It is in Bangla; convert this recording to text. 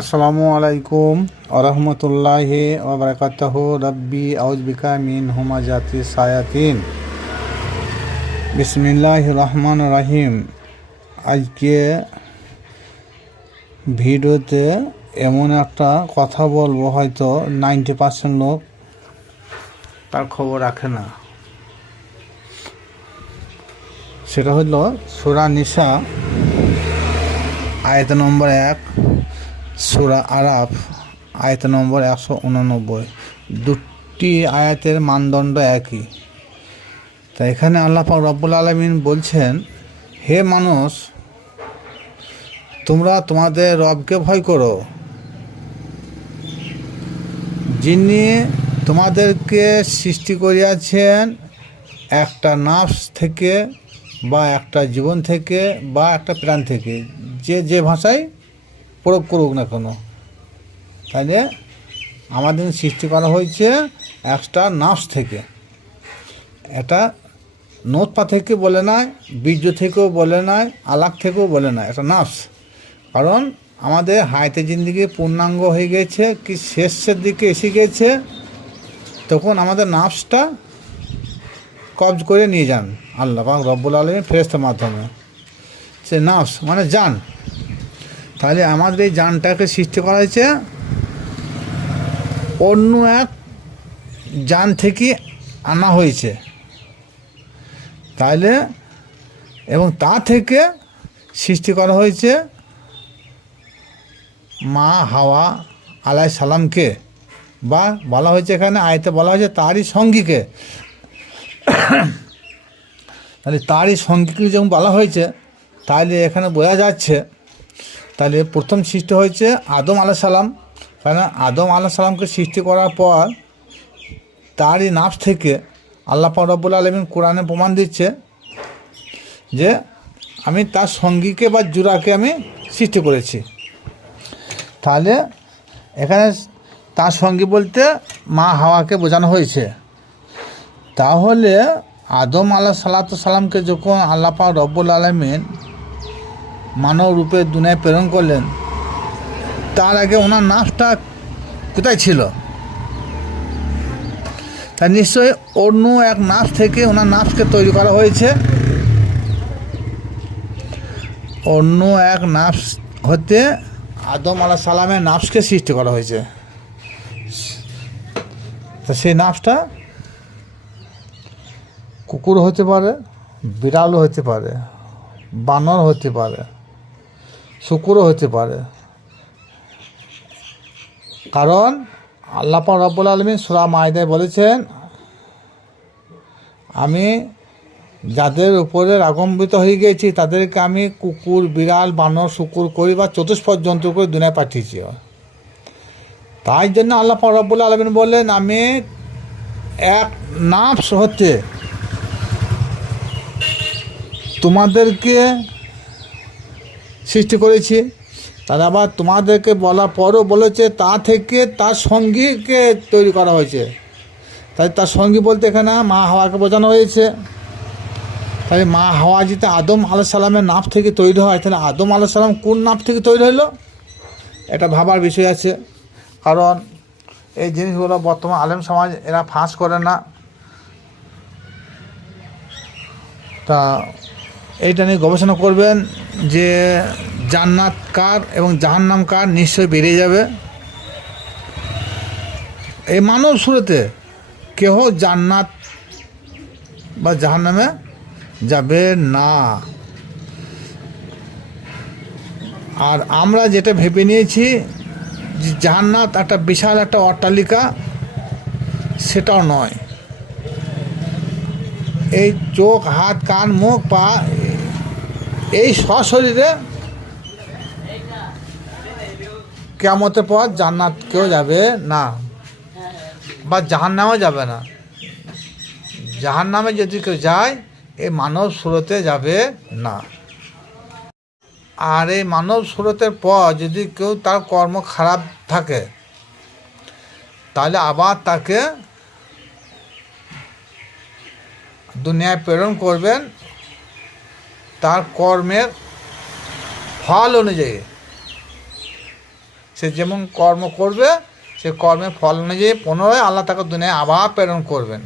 আসসালামু আলাইকুম আরহামতুল্লাহি ওয়াবারাকাতুহু রব্বি আউযবিকা মিন হুমাজাতি শায়াতিন বিসমিল্লাহির রহমানির রহিম। আজকে ভিডিওতে এমন একটা কথা বলবো, হয়তো 90% লোক তার খবর রাখে না। সেটা হলো সূরা নিসা আয়াত নম্বর 1, সূরা আরাফ আয়াত নম্বর 189। দুটি আয়াতের মানদণ্ড একই। তা এখানে আল্লাহ পাক রব্বুল আলামিন বলছেন, হে মানুষ, তোমরা তোমাদের রবকে ভয় করো, যিনি তোমাদেরকে সৃষ্টি করিয়াছেন একটা নাফস থেকে বা একটা জীবন থেকে বা একটা প্রাণ থেকে, যে ভাষায় প্রয়োগ করুক না কেন। তাহলে আমাদের সৃষ্টি করা হয়েছে একটা নাফস থেকে। এটা নোৎপা থেকে বলে নাই, বীর্য থেকেও বলে নাই, আলাক থেকেও বলে নাই, এটা নাফস। কারণ আমাদের হায়াতে জিন্দিগি পূর্ণাঙ্গ হয়ে গেছে, কি শেষের দিকে এসে গেছে, তখন আমাদের নাফসটা কবজ করে নিয়ে যান আল্লাহ পাক রব্বুল আলামিন ফেরেশতার মাধ্যমে। সে নাফস মানে জান। তাহলে আমাদের এই জানটাকে সৃষ্টি করা হয়েছে অন্য এক জান থেকে আনা হয়েছে। তাহলে এবং তা থেকে সৃষ্টি করা হয়েছে মা হাওয়া আলাইহিস সালামকে, বা বলা হয়েছে এখানে আয়াতে বলা হয়েছে তারই সঙ্গীকে। তাহলে তারই সঙ্গীকে যখন বলা হয়েছে, তাহলে এখানে বোঝা যাচ্ছে তাহলে প্রথম সৃষ্টি হয়েছে আদম আলাইহিস সালাম। কারণ আদম আলাইহিস সালামকে সৃষ্টি করার পর তারই নাফস থেকে আল্লাহ পাক রব্বুল আলামিন কোরআনে প্রমাণ দিচ্ছে যে আমি তার সঙ্গীকে বা জুরাকে আমি সৃষ্টি করেছি। তাহলে এখানে তার সঙ্গী বলতে মা হাওয়াকে বোঝানো হয়েছে। তাহলে আদম সালামকে যখন আল্লাহ পাক রব্বুল আলামিন মানব রূপে দুনিয়ায় প্রেরণ করলেন, তার আগে ওনার নাফসটা কোথায় ছিল? তা নিশ্চয়ই অন্য এক নাফস থেকে ওনার নাফসকে তৈরি করা হয়েছে। অন্য এক নাফস হতে আদম আলাইহিস সালামের নাফসকে সৃষ্টি করা হয়েছে। তা সেই নাফসটা কুকুর হতে পারে, বিড়ালও হতে পারে, বানর হতে পারে, শুকুরও হতে পারে। কারণ আল্লাহ পাক রব্বুল আলামিন সূরা মাইদায় বলেছেন, আমি যাদের উপরে রাগান্বিত হয়ে গেছি তাদেরকে আমি কুকুর, বিড়াল, বানর, শুকুর করি বা চতুষ্পদ জন্তু করে দুনিয়ায় পাঠিয়েছি। তাই জন্য আল্লাহ পাক রব্বুল আলামিন বললেন, আমি এক নাফস হতে তোমাদেরকে সৃষ্টি করেছি। তাহলে আবার তোমাদেরকে বলার পরও বলেছে তা থেকে তার সঙ্গীকে তৈরি করা হয়েছে। তাই তার সঙ্গী বলতে এখানে মা হাওয়াকে বোঝানো হয়েছে। তাই মা হাওয়া যেটা আদম আলাইহিস সালামের নাফস থেকে তৈরি হয়, তাহলে আদম আলাইহিস সালাম কোন নাফস থেকে তৈরি হলো? এটা ভাবার বিষয় আছে। কারণ এই জিনিসগুলো বর্তমান আলেম সমাজ এরা ফাঁস করে না। তা এইটা নিয়ে গবেষণা করবেন যে জান্নাত কার এবং জাহান্নাম কার, নিশ্চয়ই বেরিয়ে যাবে। এই মানব সুরতে কেহ জান্নাত বা জাহান্নামে যাবে না। আর আমরা যেটা ভেবে নিয়েছি যে জান্নাত একটা বিশাল একটা অট্টালিকা, সেটাও নয়। এই চোখ, হাত, কান, মুখ, পা, এই সশরীরে কিয়ামতের পর জান্নাত কেউ যাবে না বা জাহান্নামেও যাবে না। জাহান্নামে যদি কেউ যায়, এই মানব সুরতে যাবে না। আর এই মানব সুরতের পর যদি কেউ তার কর্ম খারাপ থাকে, তাহলে আবার তাকে দুনিয়ায় প্রেরণ করবেন তার কর্মের ফল অনুযায়ী। সে যেমন কর্ম করবে সে কর্মের ফল অনুযায়ী পুনরায় আল্লাহ তাকে দুনিয়ায় আবার প্রেরণ করবেন।